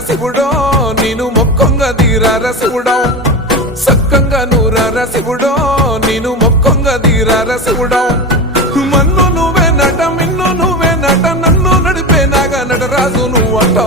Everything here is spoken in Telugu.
శివుడో నేను మొక్కంగా తీరార శివుడో సక్కంగా నూరార శివుడో నేను మొక్కంగా తీరార శివుడో మన్ను నువ్వే నట మిన్ను నువ్వే నట నన్ను నడిపే నాగా నటరాజు నువ్వంట